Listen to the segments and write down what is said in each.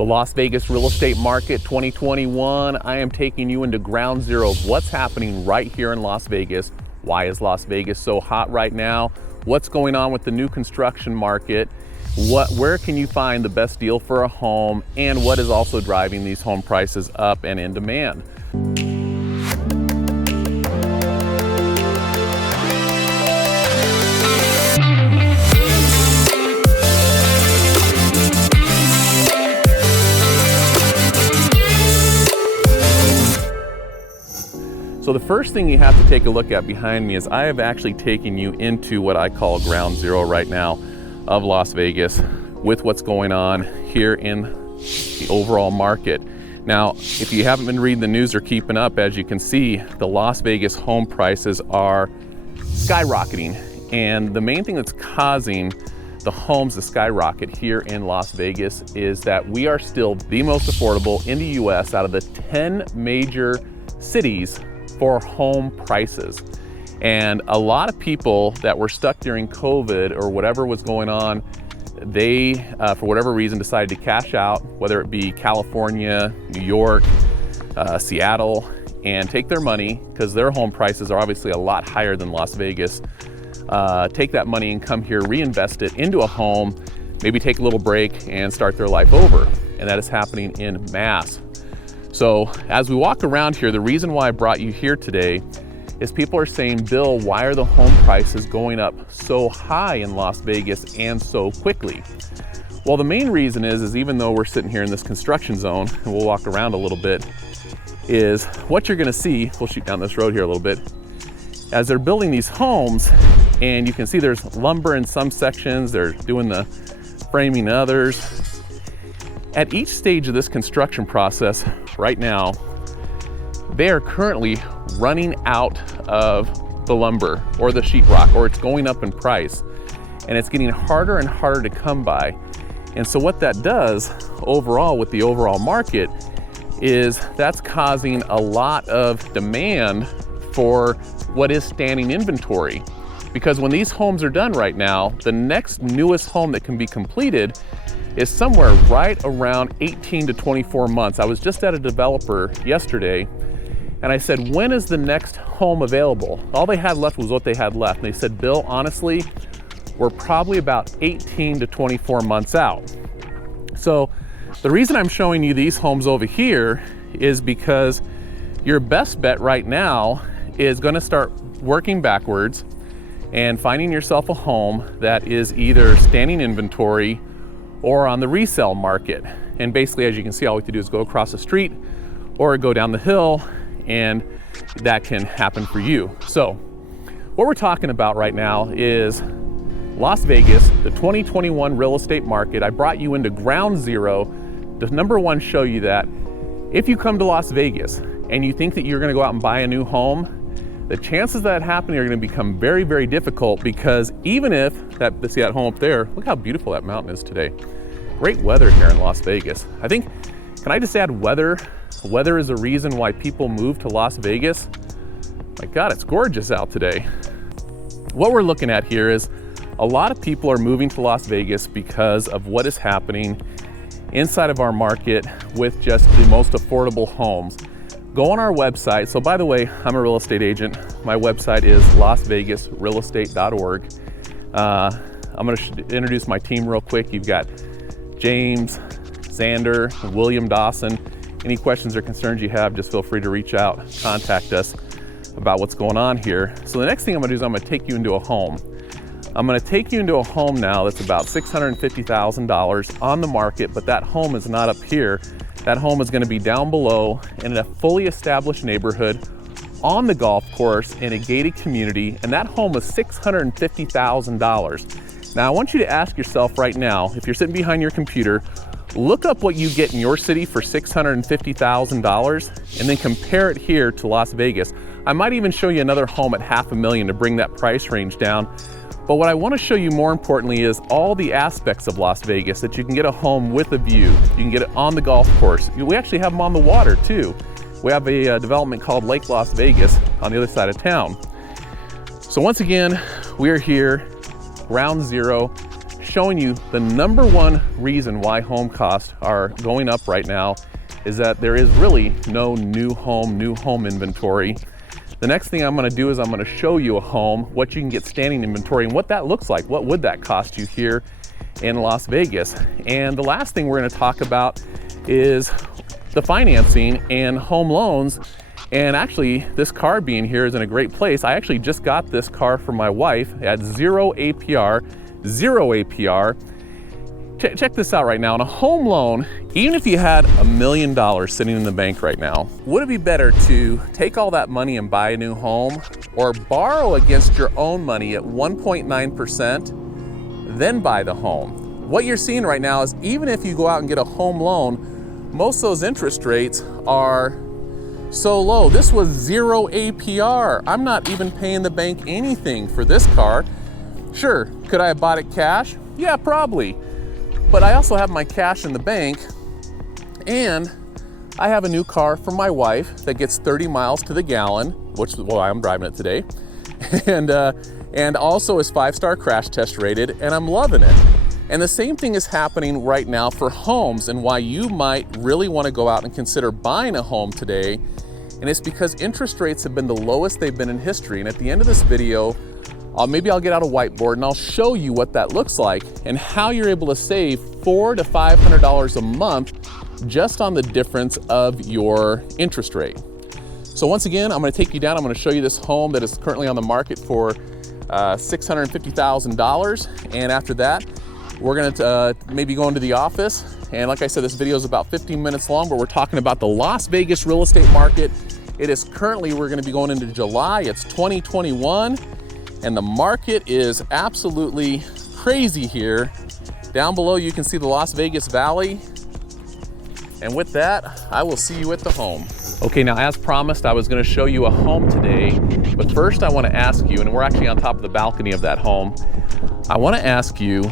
The Las Vegas real estate market 2021, I am taking you into ground zero of what's happening right here in Las Vegas. Why is Las Vegas so hot right now? What's going on with the new construction market? Where can you find the best deal for a home? And what is also driving these home prices up and in demand? So the first thing you have to take a look at behind me is I have actually taken you into what I call ground zero right now of Las Vegas with what's going on here in the overall market. Now, if you haven't been reading the news or keeping up, as you can see, the Las Vegas home prices are skyrocketing. And the main thing that's causing the homes to skyrocket here in Las Vegas is that we are still the most affordable in the US out of the 10 major cities for home prices. And a lot of people that were stuck during COVID or whatever was going on, they, for whatever reason, decided to cash out, whether it be California, New York, Seattle, and take their money, because their home prices are obviously a lot higher than Las Vegas. Take that money and come here, reinvest it into a home, maybe take a little break and start their life over. And that is happening in mass. So as we walk around here, the reason why I brought you here today is people are saying, Bill, why are the home prices going up so high in Las Vegas and so quickly? Well, the main reason is even though we're sitting here in this construction zone, and we'll walk around a little bit, is what you're gonna see, we'll shoot down this road here a little bit, as they're building these homes, and you can see there's lumber in some sections, they're doing the framing in others. At each stage of this construction process right now, they are currently running out of the lumber or the sheetrock, or it's going up in price, and it's getting harder and harder to come by. And so what that does overall with the overall market is that's causing a lot of demand for what is standing inventory. Because when these homes are done right now, the next newest home that can be completed is somewhere right around 18 to 24 months. I was just at a developer yesterday and I said, when is the next home available? All they had left was what they had left. And they said, Bill, honestly, we're probably about 18 to 24 months out. So the reason I'm showing you these homes over here is because your best bet right now is gonna start working backwards and finding yourself a home that is either standing inventory or on the resale market. And basically, as you can see, all we have to do is go across the street or go down the hill, and that can happen for you. So what we're talking about right now is Las Vegas, the 2021 real estate market. I brought you into ground zero to number one, show you that if you come to Las Vegas and you think that you're gonna go out and buy a new home, the chances of that happening are gonna become very, very difficult, because even if see that home up there, look how beautiful that mountain is today. Great weather here in Las Vegas. I think, can I just add weather? Weather is a reason why people move to Las Vegas. My God, it's gorgeous out today. What we're looking at here is a lot of people are moving to Las Vegas because of what is happening inside of our market with just the most affordable homes. Go on our website. So by the way, I'm a real estate agent. My website is LasVegasRealEstate.org. I'm gonna introduce my team real quick. You've got James, Xander, and William Dawson. Any questions or concerns you have, just feel free to reach out, contact us about what's going on here. So the next thing I'm gonna do is I'm gonna take you into a home. I'm gonna take you into a home now that's about $650,000 on the market, but that home is not up here. That home is gonna be down below in a fully established neighborhood on the golf course in a gated community, and that home is $650,000. Now I want you to ask yourself right now, if you're sitting behind your computer, look up what you get in your city for $650,000 and then compare it here to Las Vegas. I might even show you another home at $500,000 to bring that price range down. But what I want to show you more importantly is all the aspects of Las Vegas, that you can get a home with a view. You can get it on the golf course. We actually have them on the water too. We have a development called Lic Las Vegas on the other side of town. So once again, we are here, ground zero, showing you the #1 reason why home costs are going up right now is that there is really no new home inventory. The next thing I'm gonna do is I'm gonna show you a home, what you can get standing inventory and what that looks like. What would that cost you here in Las Vegas? And the last thing we're gonna talk about is the financing and home loans. And actually, this car being here is in a great place. I actually just got this car for my wife at 0 APR. Check this out right now. On a home loan, even if you had $1 million sitting in the bank right now, would it be better to take all that money and buy a new home, or borrow against your own money at 1.9%, then buy the home? What you're seeing right now is even if you go out and get a home loan, most of those interest rates are so low. This was 0 APR. I'm not even paying the bank anything for this car. Sure, could I have bought it cash? Yeah, probably. But I also have my cash in the bank, and I have a new car for my wife that gets 30 miles to the gallon, which is why I'm driving it today, and also is 5-star crash test rated, and I'm loving it. And the same thing is happening right now for homes, and why you might really want to go out and consider buying a home today. And it's because interest rates have been the lowest they've been in history. And at the end of this video, maybe I'll get out a whiteboard and I'll show you what that looks like and how you're able to save $400 to $500 a month just on the difference of your interest rate. So once again, I'm going to take you down. I'm going to show you this home that is currently on the market for $650,000. And after that, we're going to maybe go into the office. And like I said, this video is about 15 minutes long, but we're talking about the Las Vegas real estate market. It is currently, we're going to be going into July. It's 2021. And the market is absolutely crazy here. Down below, you can see the Las Vegas Valley. And with that, I will see you at the home. Okay, now as promised, I was gonna show you a home today, but first I wanna ask you, and we're actually on top of the balcony of that home, I wanna ask you,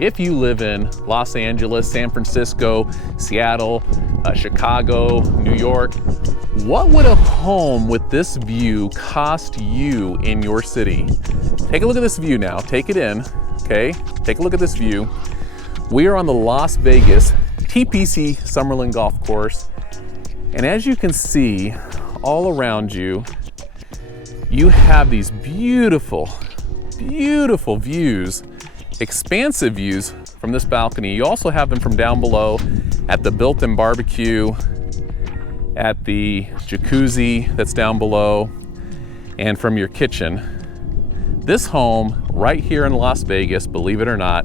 if you live in Los Angeles, San Francisco, Seattle, Chicago, New York, what would a home with this view cost you in your city? Take a look at this view now, take it in, okay? Take a look at this view. We are on the Las Vegas TPC Summerlin Golf Course. And as you can see all around you, you have these beautiful, beautiful views, expansive views from this balcony. You also have them from down below at the built-in barbecue, at the jacuzzi that's down below, and from your kitchen. This home right here in Las Vegas, believe it or not,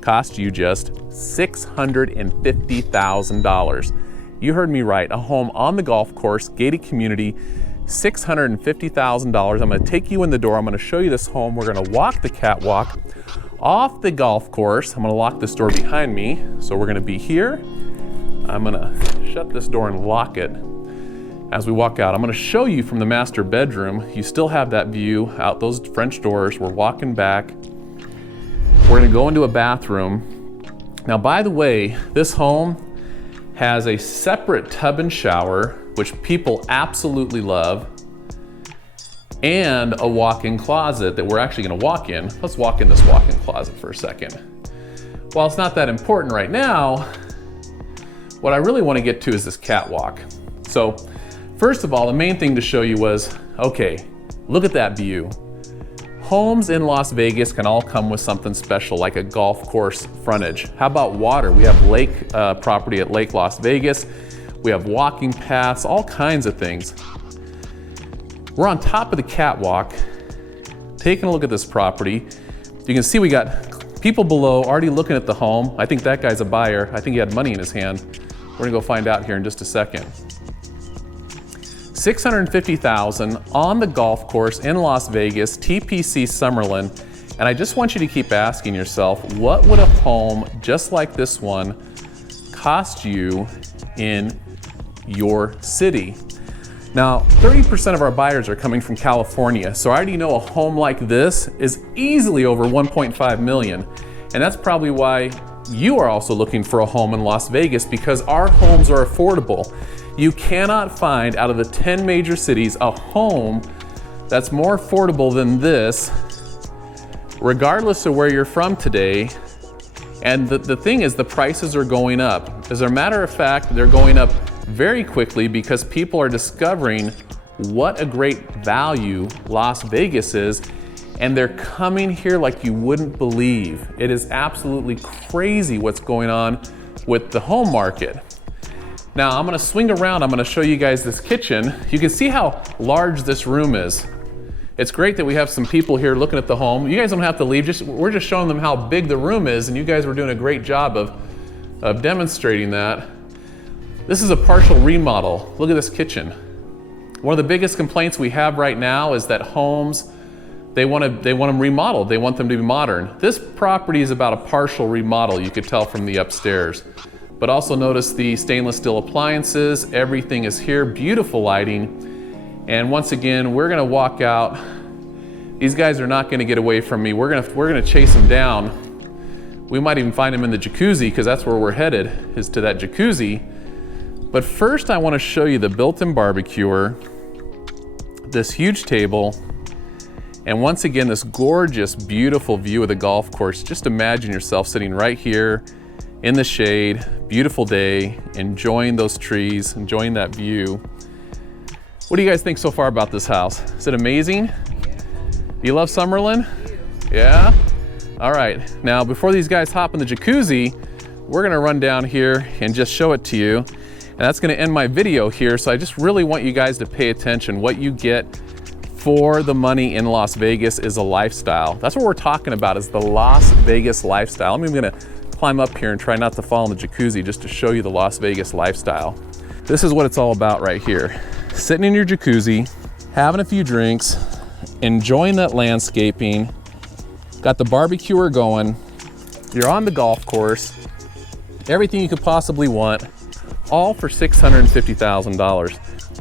cost you just $650,000. You heard me right, a home on the golf course, gated community, $650,000. I'm gonna take you in the door, I'm gonna show you this home. We're gonna walk the catwalk off the golf course. I'm gonna lock this door behind me. So we're gonna be here. I'm gonna shut this door and lock it as we walk out. I'm gonna show you from the master bedroom. You still have that view out those French doors. We're walking back. We're gonna go into a bathroom. Now, by the way, this home has a separate tub and shower, which people absolutely love, and a walk-in closet that we're actually gonna walk in. Let's walk in this walk-in closet for a second. While it's not that important right now, what I really wanna get to is this catwalk. So, first of all, the main thing to show you was, okay, look at that view. Homes in Las Vegas can all come with something special, like a golf course frontage. How about water? We have lake property at Lake Las Vegas. We have walking paths, all kinds of things. We're on top of the catwalk, taking a look at this property. You can see we got people below already looking at the home. I think that guy's a buyer. I think he had money in his hand. We're gonna go find out here in just a second. $650,000 on the golf course in Las Vegas, TPC Summerlin. And I just want you to keep asking yourself, what would a home just like this one cost you in your city? Now, 30% of our buyers are coming from California, so I already know a home like this is easily over 1.5 million. And that's probably why you are also looking for a home in Las Vegas, because our homes are affordable. You cannot find out of the 10 major cities a home that's more affordable than this, regardless of where you're from today, And the thing is, the prices are going up. As a matter of fact, they're going up very quickly because people are discovering what a great value Las Vegas is, and they're coming here like you wouldn't believe. It is absolutely crazy what's going on with the home market. Now I'm gonna swing around, I'm gonna show you guys this kitchen. You can see how large this room is. It's great that we have some people here looking at the home. You guys don't have to leave, we're just showing them how big the room is, and you guys were doing a great job of demonstrating that. This is a partial remodel. Look at this kitchen. One of the biggest complaints we have right now is that homes, they want them remodeled. They want them to be modern. This property is about a partial remodel, you could tell from the upstairs. But also notice the stainless steel appliances. Everything is here, beautiful lighting. And once again, we're gonna walk out. These guys are not gonna get away from me. We're gonna chase them down. We might even find them in the jacuzzi, because that's where we're headed, is to that jacuzzi. But first I wanna show you the built-in barbecuer, this huge table, and once again, this gorgeous, beautiful view of the golf course. Just imagine yourself sitting right here in the shade, beautiful day, enjoying those trees, enjoying that view. What do you guys think so far about this house? Is it amazing? Do you love Summerlin? Yeah? All right, now before these guys hop in the jacuzzi, we're gonna run down here and just show it to you. And that's gonna end my video here, so I just really want you guys to pay attention. What you get for the money in Las Vegas is a lifestyle. That's what we're talking about, is the Las Vegas lifestyle. I'm even gonna climb up here and try not to fall in the jacuzzi just to show you the Las Vegas lifestyle. This is what it's all about right here. Sitting in your jacuzzi, having a few drinks, enjoying that landscaping, got the barbecuer going, you're on the golf course, everything you could possibly want, all for $650,000.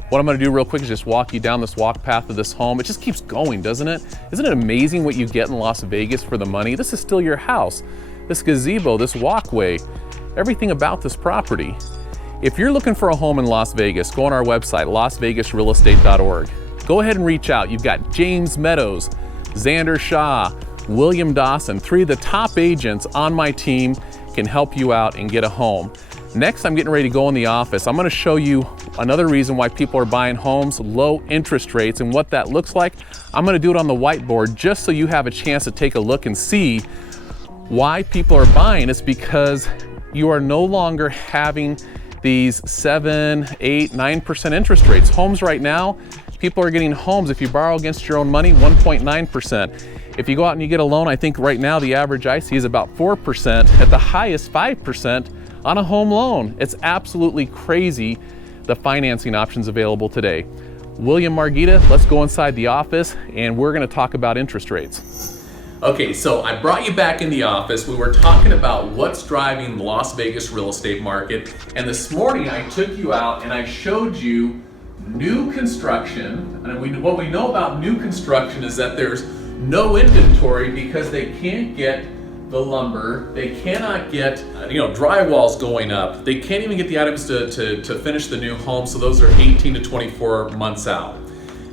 What I'm gonna do real quick is just walk you down this walk path of this home. It just keeps going, doesn't it? Isn't it amazing what you get in Las Vegas for the money? This is still your house. This gazebo, this walkway, everything about this property. If you're looking for a home in Las Vegas, go on our website, LasVegasRealEstate.org. Go ahead and reach out. You've got James Meadows, Xander Shaw, William Dawson, 3 of the top agents on my team can help you out and get a home. Next, I'm getting ready to go in the office. I'm gonna show you another reason why people are buying homes, low interest rates, and what that looks like. I'm gonna do it on the whiteboard just so you have a chance to take a look and see why people are buying. It's because you are no longer having these 7, 8, 9% interest rates. Homes right now, people are getting homes, if you borrow against your own money, 1.9%. If you go out and you get a loan, I think right now the average I see is about 4%, at the highest 5%. On a home loan. It's absolutely crazy, the financing options available today. William, Margita, let's go inside the office and we're gonna talk about interest rates. Okay, so I brought you back in the office. We were talking about what's driving the Las Vegas real estate market. And this morning I took you out and I showed you new construction. And what we know about new construction is that there's no inventory because they can't get the lumber, they cannot get drywalls going up, they can't even get the items to finish the new home, so those are 18 to 24 months out.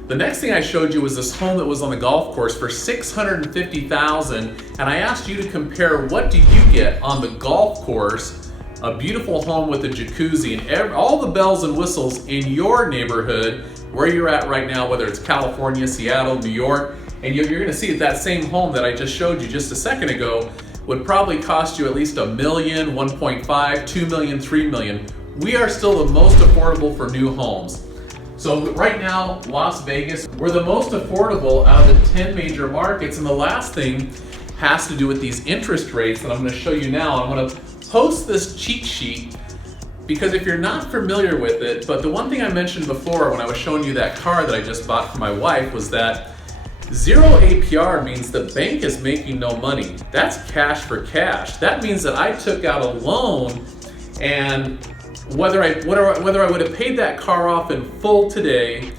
The next thing I showed you was this home that was on the golf course for $650,000, and I asked you to compare what do you get on the golf course, a beautiful home with a jacuzzi and all the bells and whistles in your neighborhood, where you're at right now, whether it's California, Seattle, New York, and you're gonna see that same home that I just showed you just a second ago would probably cost you at least $1 million, 1.5, $2 million, $3 million. We are still the most affordable for new homes. So right now, Las Vegas, we're the most affordable out of the 10 major markets. And the last thing has to do with these interest rates that I'm gonna show you now. I'm gonna post this cheat sheet because if you're not familiar with it, but the one thing I mentioned before when I was showing you that car that I just bought for my wife was that zero APR means the bank is making no money. That's cash for cash. That means that I took out a loan, and whether I would have paid that car off in full today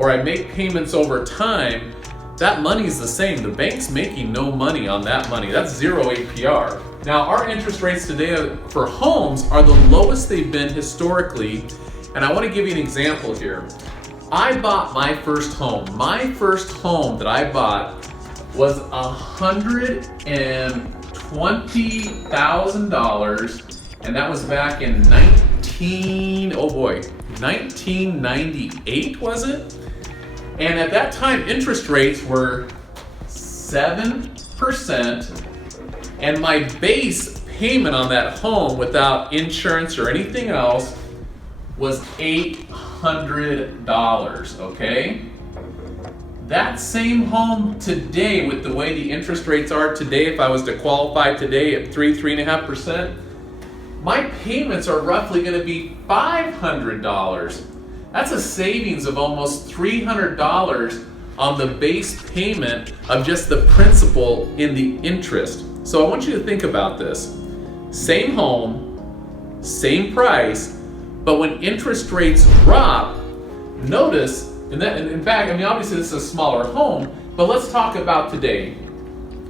or I make payments over time, that money's the same. The bank's making no money on that money. That's zero APR. Now, our interest rates today for homes are the lowest they've been historically, and I want to give you an example here. I bought my first home. My first home that I bought was $120,000. $20,000, and that was back in 1998, was it? And at that time, interest rates were 7%, and my base payment on that home without insurance or anything else was $800, okay? That same home today, with the way the interest rates are today, if I was to qualify today at 3.5%, my payments are roughly going to be $500. That's a savings of almost $300 on the base payment of just the principal in the interest. So I want you to think about this. Same home, same price, but when interest rates drop, notice, and in fact, I mean, obviously this is a smaller home, but let's talk about today.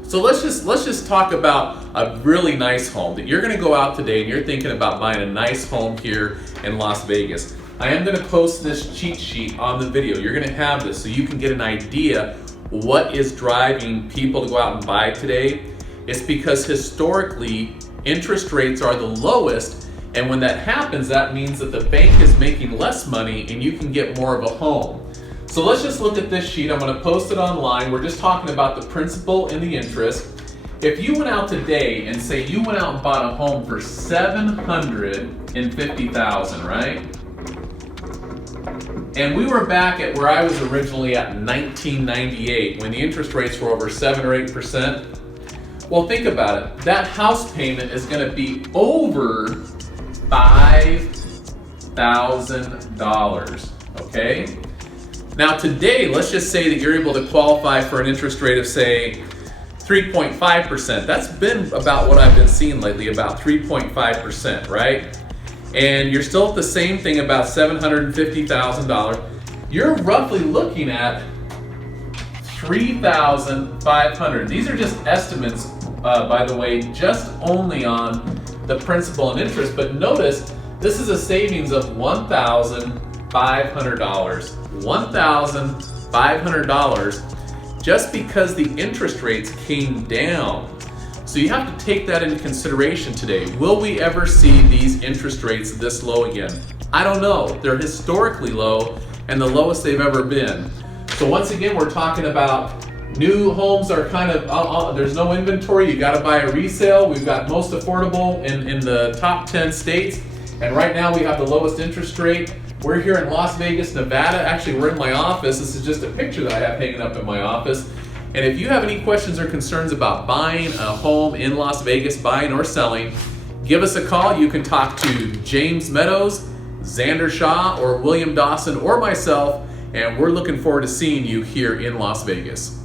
So let's just talk about a really nice home that you're going to go out today and you're thinking about buying a nice home here in Las Vegas. I am going to post this cheat sheet on the video. You're going to have this so you can get an idea what is driving people to go out and buy today. It's because historically interest rates are the lowest, and when that happens, that means that the bank is making less money and you can get more of a home. So let's just look at this sheet. I'm going to post it online. We're just talking about the principal and the interest. If you went out today and say you went out and bought a home for $750,000, right? And we were back at where I was originally at 1998 when the interest rates were over 7 or 8%. Well, think about it. That house payment is going to be over $5,000, okay? Now today, let's just say that you're able to qualify for an interest rate of, say, 3.5%. That's been about what I've been seeing lately, about 3.5%, right? And you're still at the same thing, about $750,000. You're roughly looking at $3,500. These are just estimates, by the way, just only on the principal and interest. But notice, this is a savings of $1,500. $1,500 just because the interest rates came down. So you have to take that into consideration today. Will we ever see these interest rates this low again? I don't know. They're historically low and the lowest they've ever been. So once again, we're talking about new homes are kind of, there's no inventory. You got to buy a resale. We've got most affordable in the top 10 states. And right now we have the lowest interest rate. We're here in Las Vegas, Nevada. Actually, we're in my office. This is just a picture that I have hanging up in my office. And if you have any questions or concerns about buying a home in Las Vegas, buying or selling, give us a call. You can talk to James Meadows, Xander Shaw, or William Dawson, or myself, and we're looking forward to seeing you here in Las Vegas.